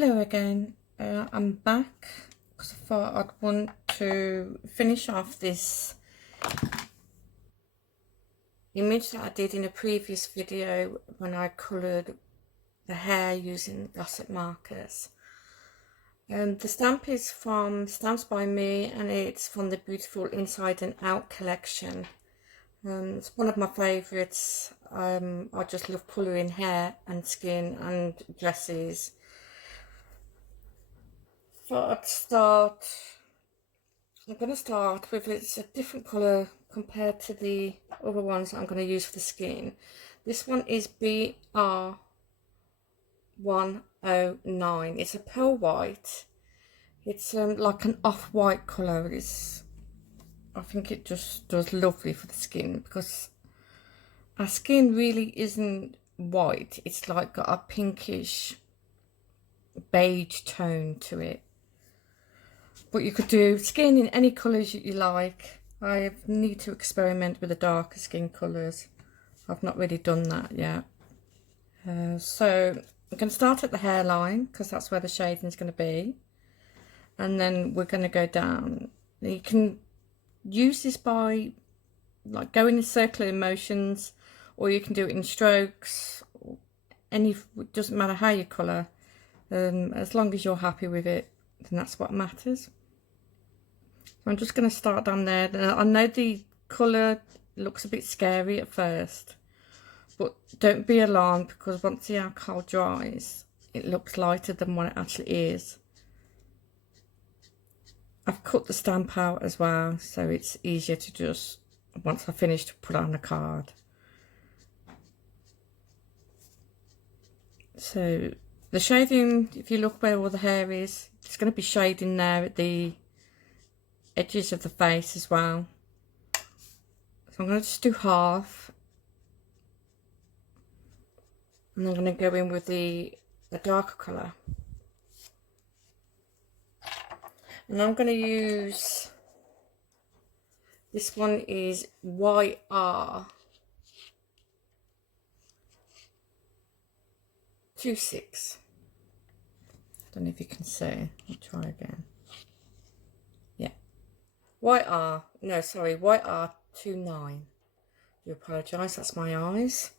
Hello again, I'm back because I thought I'd want to finish off this image that I did in a previous video when I coloured the hair using Gossip markers. The stamp is from Stamps by Me and it's from the Beautiful Inside and Out collection. It's one of my favourites. I just love colouring hair and skin and dresses. I'm going to start with, it's a different colour compared to the other ones that I'm going to use for the skin. This one is BR109. It's a pearl white. It's like an off-white colour. I think it just does lovely for the skin because our skin really isn't white. It's like got a pinkish beige tone to it. But you could do skin in any colours you like. I need to experiment with the darker skin colours. I've not really done that yet. So I'm going to start at the hairline because that's where the shading is going to be. And then we're going to go down. You can use this by like going in circular motions, or you can do it in strokes. It doesn't matter how you colour. As long as you're happy with it, then that's what matters. So I'm just going to start down there. I know the colour looks a bit scary at first, but don't be alarmed because once the alcohol dries, it looks lighter than what it actually is. I've cut the stamp out as well, so it's easier to just, once I finish, to put on the card. So the shading, if you look where all the hair is, it's going to be shading there at the edges of the face as well. So I'm going to just do half. And I'm going to go in with the darker colour. And I'm going to use, this one is YR 26. I don't know if you can see. I'll try again. Yeah. YR 29. Do apologise, that's my eyes.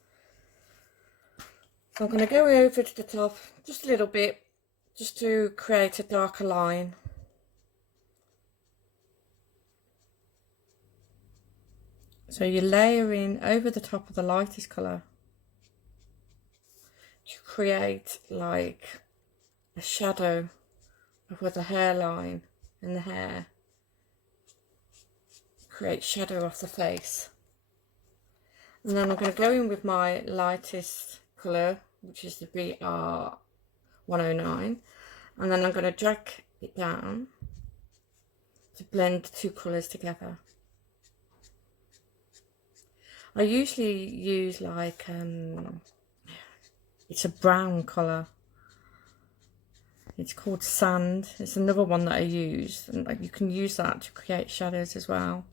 So I'm going to go over to the top just a little bit, just to create a darker line. So you're layering over the top of the lightest colour to create like a shadow of where the hairline and the hair create shadow off the face. And then I'm going to go in with my lightest colour, which is the BR109, and then I'm going to drag it down to blend the two colours together. I usually use like, it's a brown colour. It's called Sand. It's another one that I use, and like you can use that to create shadows as well.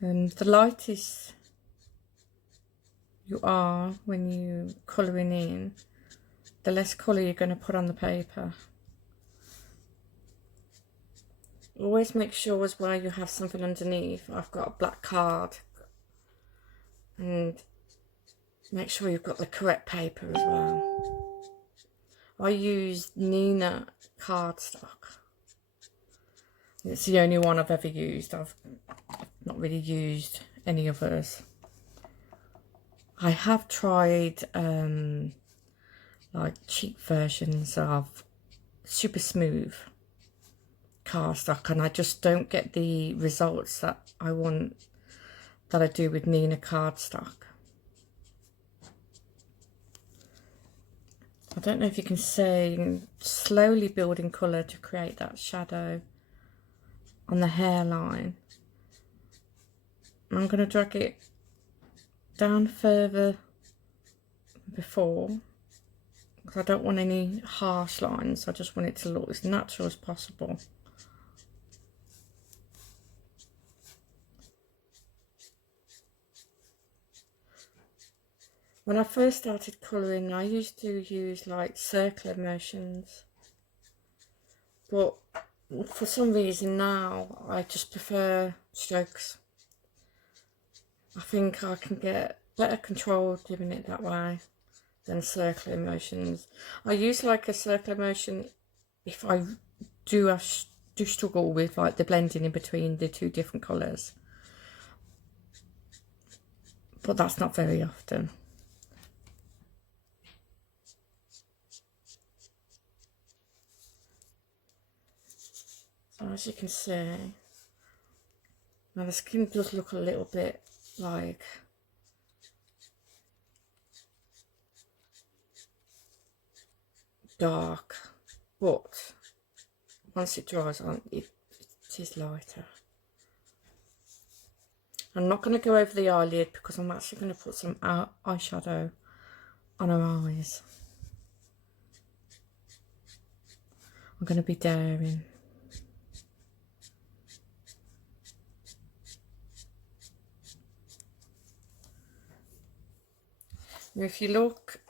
And the lightest you are when you're colouring in, the less colour you're going to put on the paper. Always make sure as well you have something underneath. I've got a black card, and make sure you've got the correct paper as well. I use Nina cardstock. It's the only one I've ever used. I've not really used any others. I have tried like cheap versions of Super Smooth cardstock, and I just don't get the results that I want, that I do with Nina cardstock. I don't know if you can see, slowly building colour to create that shadow on the hairline. I'm going to drag it down further before, because I don't want any harsh lines. I just want it to look as natural as possible. When I first started colouring, I used to use like circular motions, but for some reason now I just prefer strokes. I think I can get better control doing it that way than circular motions. I use like a circular motion if I do struggle with like the blending in between the two different colours, but that's not very often. So as you can see, now the skin does look a little bit like dark, but once it dries on, it is lighter. I'm not going to go over the eyelid because I'm actually going to put some eyeshadow on her eyes. I'm going to be daring. Now if you look,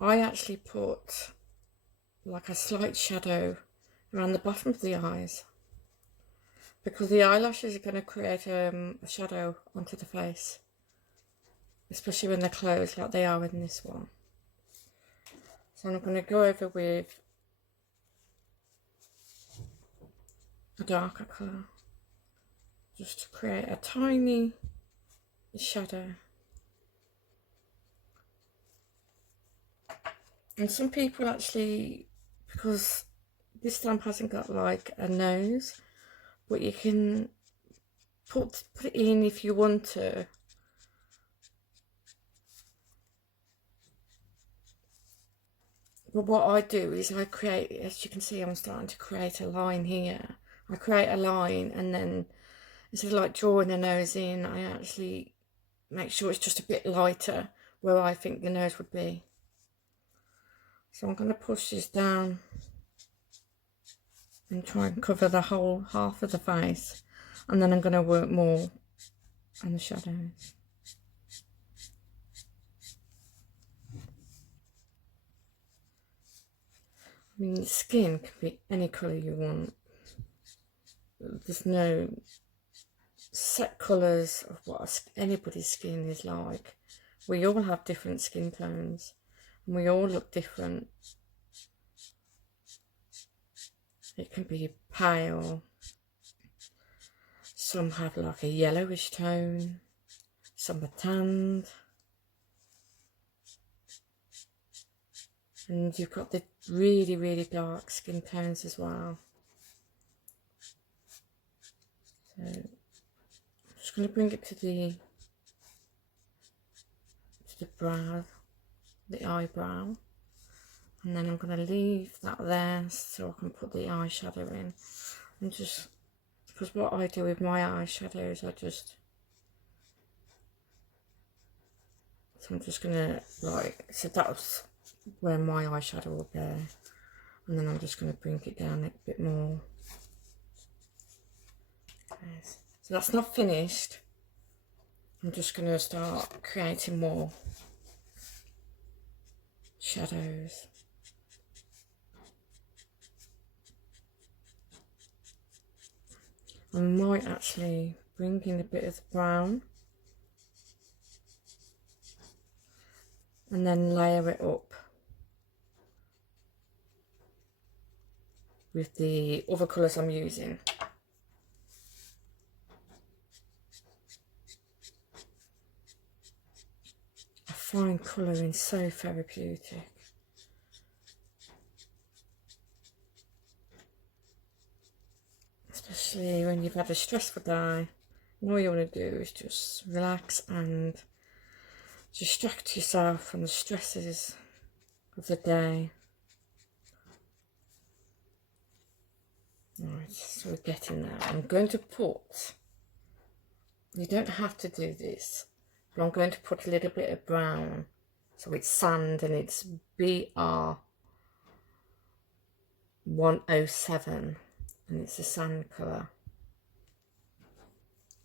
I actually put like a slight shadow around the bottom of the eyes, because the eyelashes are going to create a shadow onto the face, especially when they're closed like they are in this one. So I'm going to go over with a darker colour, just to create a tiny shadow. And some people actually, because this stamp hasn't got like a nose, but you can put it in if you want to. But what I do is I create, as you can see, I'm starting to create a line here. I create a line, and then instead of like drawing a nose in, I actually make sure it's just a bit lighter where I think the nose would be. So I'm going to push this down and try and cover the whole half of the face, and then I'm going to work more on the shadows. I mean, skin can be any colour you want. There's no set colours of what anybody's skin is like. We all have different skin tones, and we all look different. It can be pale, some have like a yellowish tone, some are tanned, and you've got the really, really dark skin tones as well. So I'm just going to bring it to the brow, the eyebrow, and then I'm going to leave that there so I can put the eyeshadow in. And just because what I do with my eyeshadows, so I'm just going to so that's where my eyeshadow will go, and then I'm just going to bring it down a bit more. Okay, so that's not finished. I'm just going to start creating more shadows. I might actually bring in a bit of the brown and then layer it up with the other colours I'm using. I find colouring so therapeutic. Especially when you've had a stressful day, and all you want to do is just relax and distract yourself from the stresses of the day. Right, so we're getting there. I'm going to put, you don't have to do this, but I'm going to put a little bit of brown. So it's sand, and it's BR 107, and it's a sand colour.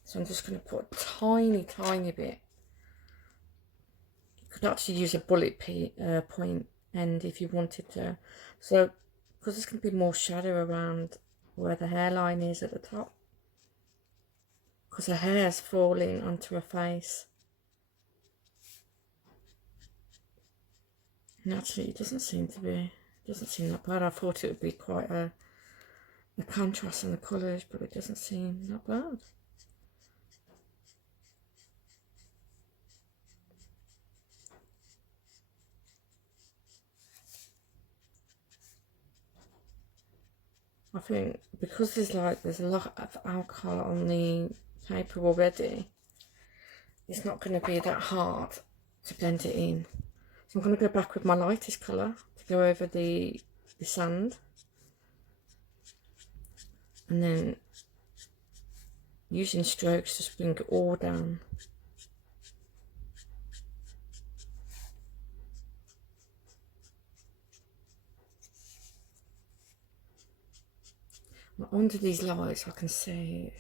So I'm just going to put a tiny bit could actually use a bullet point end if you wanted to. So, because there's going to be more shadow around where the hairline is at the top. Because her hair's falling onto her face. And actually, it doesn't seem that bad. I thought it would be quite a contrast in the colours, but it doesn't seem that bad. I think because there's a lot of alcohol on the paper already, it's not going to be that hard to blend it in. So I'm going to go back with my lightest colour to go over the sand, and then using strokes just bring it all down. Under these lights I can see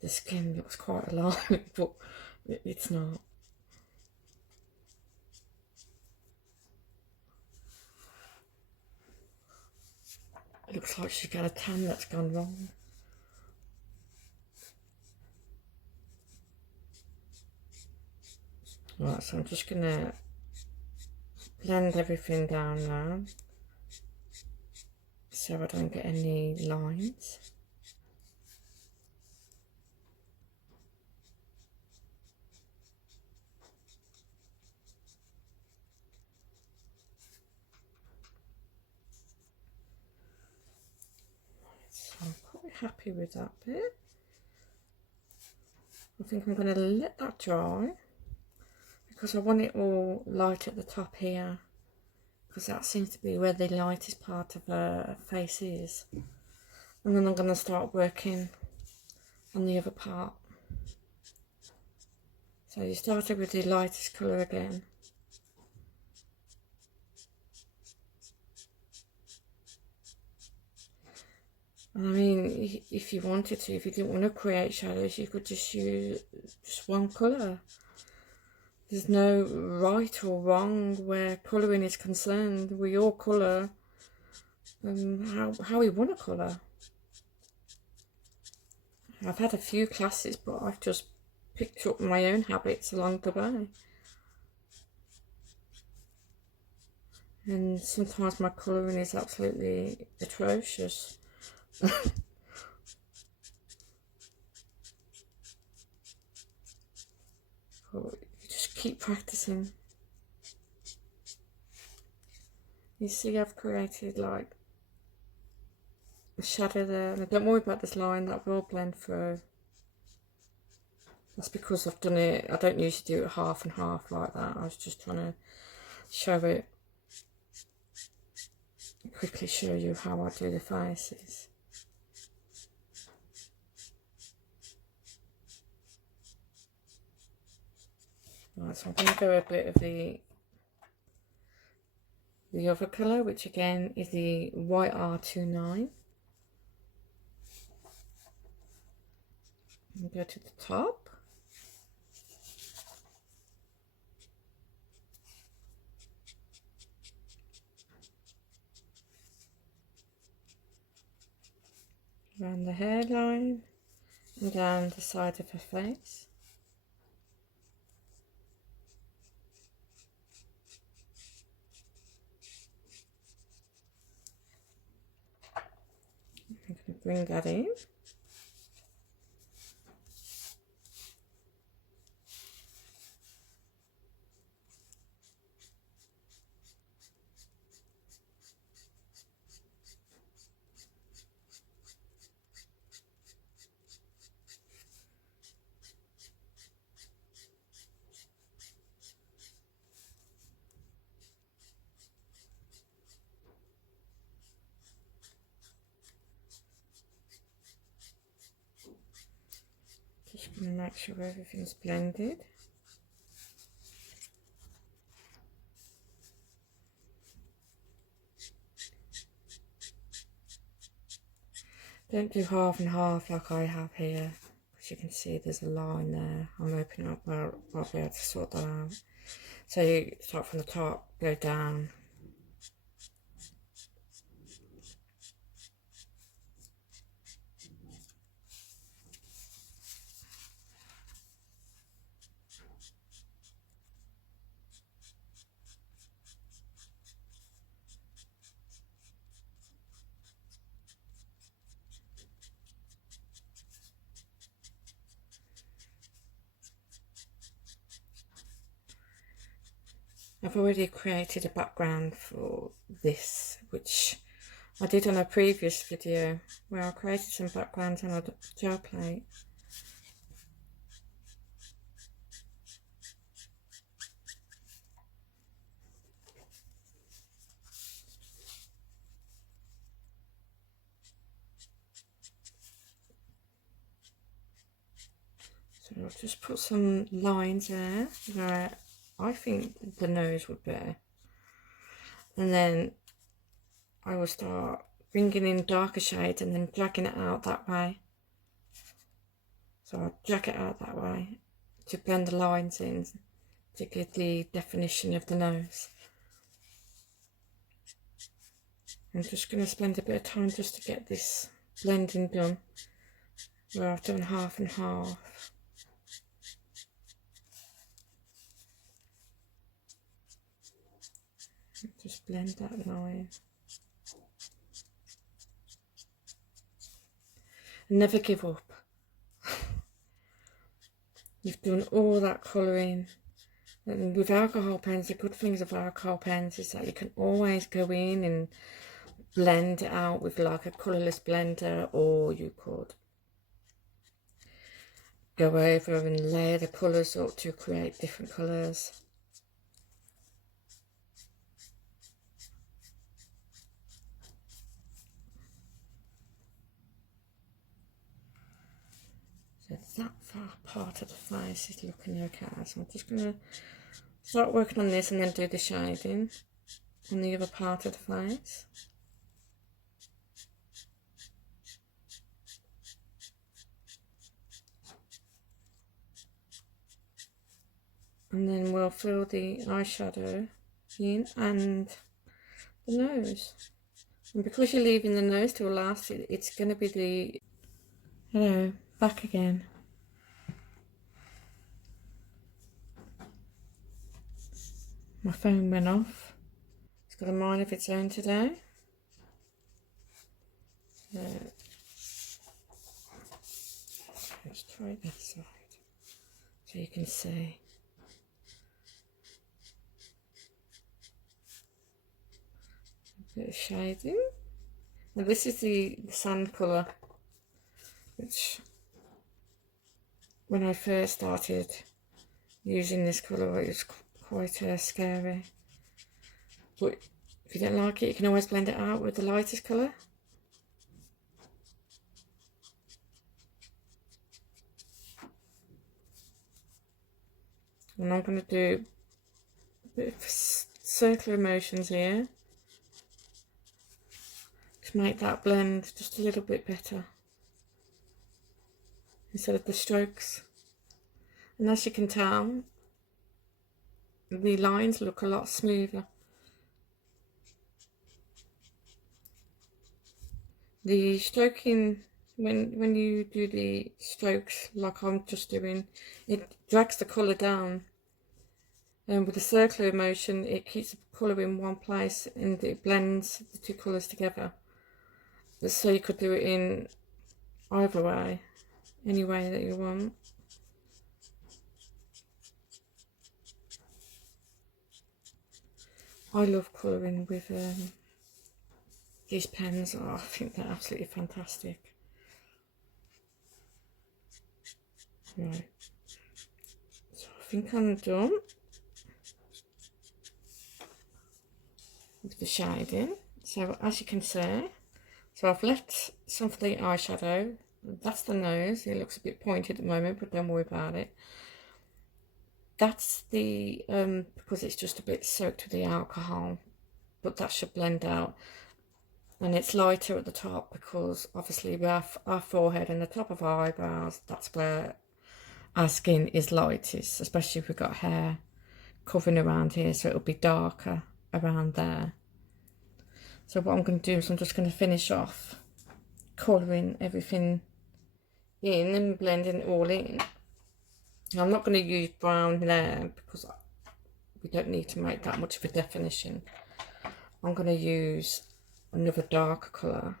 the skin looks quite alive, but it's not. It looks like she's got a tan that's gone wrong. Right, so I'm just going to blend everything down now, so I don't get any lines. So I'm quite happy with that bit. I think I'm going to let that dry, because I want it all light at the top here, because that seems to be where the lightest part of her face is. And then I'm going to start working on the other part. So you started with the lightest colour again. And I mean, if you wanted to, if you didn't want to create shadows, you could just use just one colour. There's no right or wrong where colouring is concerned. We all colour how we want to colour. I've had a few classes, but I've just picked up my own habits along the way. And sometimes my colouring is absolutely atrocious. But you just keep practicing. You see, I've created like a shadow there, and don't worry about this line, that will blend through. That's because I've done it, I don't usually do it half and half like that. I was just trying to show it, quickly show you how I do the faces. Right, so I'm going to go a bit of the other colour, which again is the White R29. And go to the top. Around the hairline and down the side of her face. I'm going to bring that in. Just going to make sure everything's blended. Don't do half and half like I have here, because you can see there's a line there. I'm opening up where I'll be able to sort that out. So you start from the top, go down. I've already created a background for this, which I did on a previous video where I created some backgrounds on a gel plate. So I'll just put some lines there where I think the nose would be. And then I will start bringing in darker shades and then dragging it out that way. So I'll drag it out that way to blend the lines in to give the definition of the nose. I'm just going to spend a bit of time just to get this blending done, where I've done half and half. Just blend that line. And never give up. You've done all that colouring. And with alcohol pens, the good things of alcohol pens is that you can always go in and blend it out with like a colourless blender, or you could go over and layer the colours up to create different colours. So that far part of the face is looking okay. So I'm just going to start working on this and then do the shading on the other part of the face. And then we'll fill the eyeshadow in and the nose. And because you're leaving the nose till last, it's going to be the... Hello, back again. My phone went off. It's got a mind of its own today. Let's try that side so you can see. A bit of shading. Now this is the sand colour, which when I first started using this colour it was quite scary. But if you don't like it, you can always blend it out with the lightest colour. And I'm going to do a bit of circular motions here to make that blend just a little bit better instead of the strokes. And as you can tell, the lines look a lot smoother. The stroking, when you do the strokes like I'm just doing, it drags the colour down. And with the circular motion, it keeps the colour in one place and it blends the two colours together. So you could do it in either way, any way that you want. I love colouring with these pens. Oh, I think they're absolutely fantastic. Right, so I think I'm done with the shading. So as you can see, so I've left some for the eyeshadow. That's the nose. It looks a bit pointed at the moment, but don't worry about it. That's the because it's just a bit soaked with the alcohol, but that should blend out. And it's lighter at the top because obviously we have our forehead and the top of our eyebrows, that's where our skin is lightest, especially if we've got hair covering around here, so it'll be darker around there. So what I'm going to do is I'm just going to finish off colouring everything in and blending it all in. I'm not going to use brown there because we don't need to make that much of a definition. I'm going to use another darker colour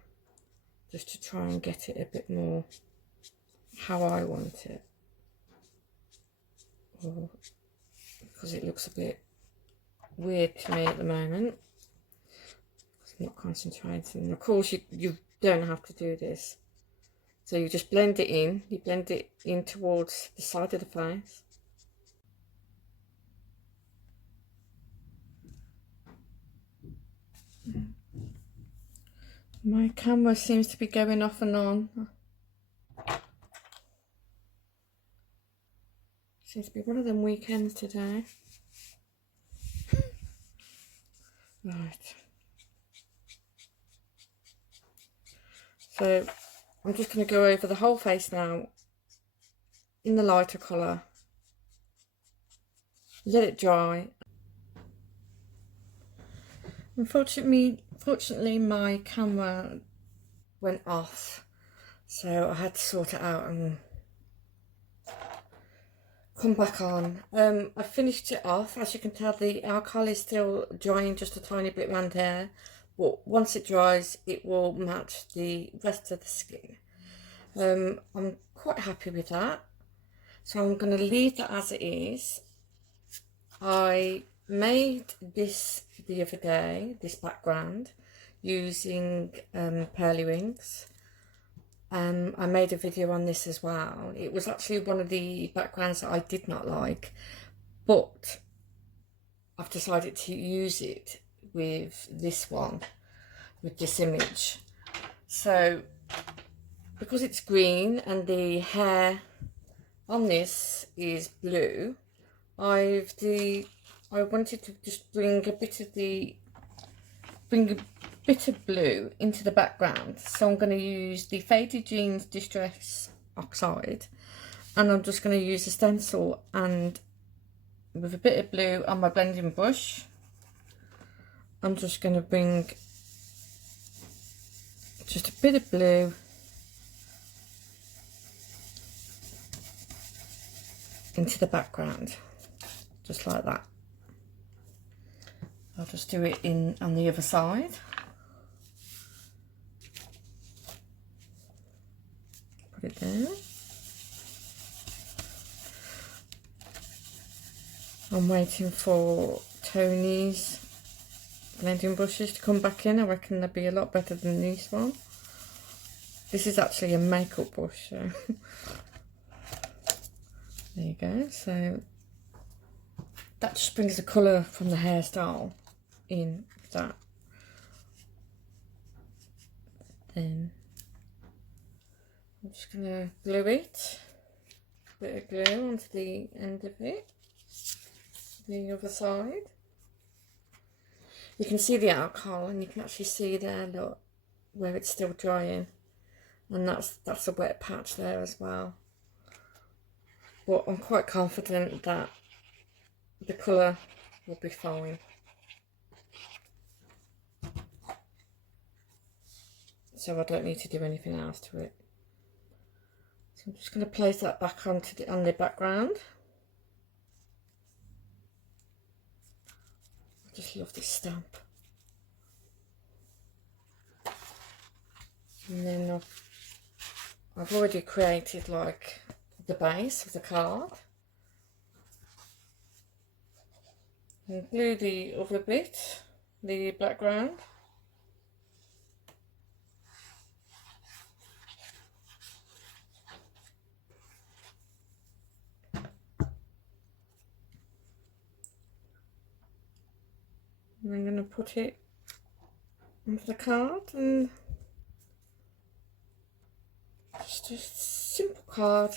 just to try and get it a bit more how I want it. Because it looks a bit weird to me at the moment. I'm not concentrating. Of course, you don't have to do this. So you just blend it in. You blend it in towards the side of the face. My camera seems to be going off and on. Seems to be one of them weekends today. Right. So I'm just going to go over the whole face now in the lighter colour. Let it dry. Fortunately, my camera went off, so I had to sort it out and come back on. I finished it off. As you can tell, the alcohol is still drying just a tiny bit around here, but once it dries, it will match the rest of the skin. I'm quite happy with that, so I'm going to leave that as it is. I made this the other day, this background, using Pearlywinks. I made a video on this as well. It was actually one of the backgrounds that I did not like, but I've decided to use it with this one, with this image. So because it's green and the hair on this is blue, I wanted to just bring a bit of blue into the background. So I'm going to use the Faded Jeans Distress Oxide, and I'm just going to use a stencil and with a bit of blue on my blending brush, I'm just going to bring just a bit of blue into the background, just like that. I'll just do it on the other side. Put it there. I'm waiting for Tony's blending brushes to come back in. I reckon they'll be a lot better than this one. This is actually a makeup brush, so there you go. So that just brings the colour from the hairstyle in that. Then I'm just going to glue it, a bit of glue onto the end of it, the other side. You can see the alcohol, and you can actually see there, look, where it's still drying, and that's a wet patch there as well. But I'm quite confident that the colour will be fine. So I don't need to do anything else to it. So I'm just going to place that back on the background. I just love this stamp. And then I've already created like the base of the card. And glue the other bit, the background. And I'm going to put it onto the card, and just a simple card,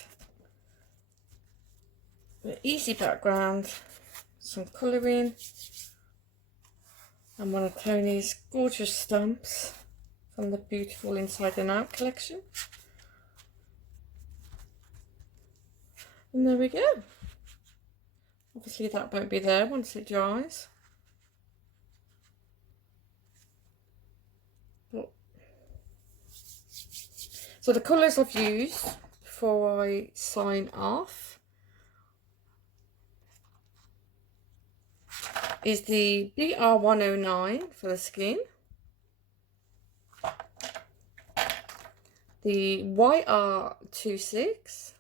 an easy background, some colouring, and one of Tony's gorgeous stamps from the beautiful Inside and Out collection. And there we go. Obviously that won't be there once it dries. But, so the colours I've used before I sign off is the BR109 for the skin, the YR26,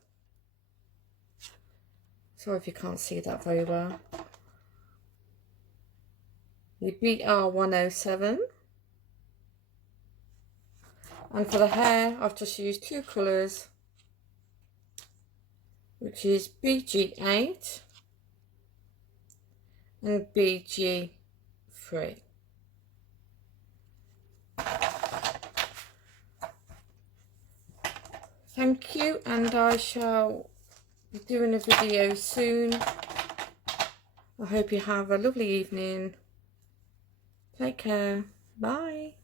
sorry if you can't see that very well, the BR107, and for the hair I've just used two colours, which is BG8 and BG3. Thank you, and I shall be doing a video soon. I hope you have a lovely evening. Take care. Bye.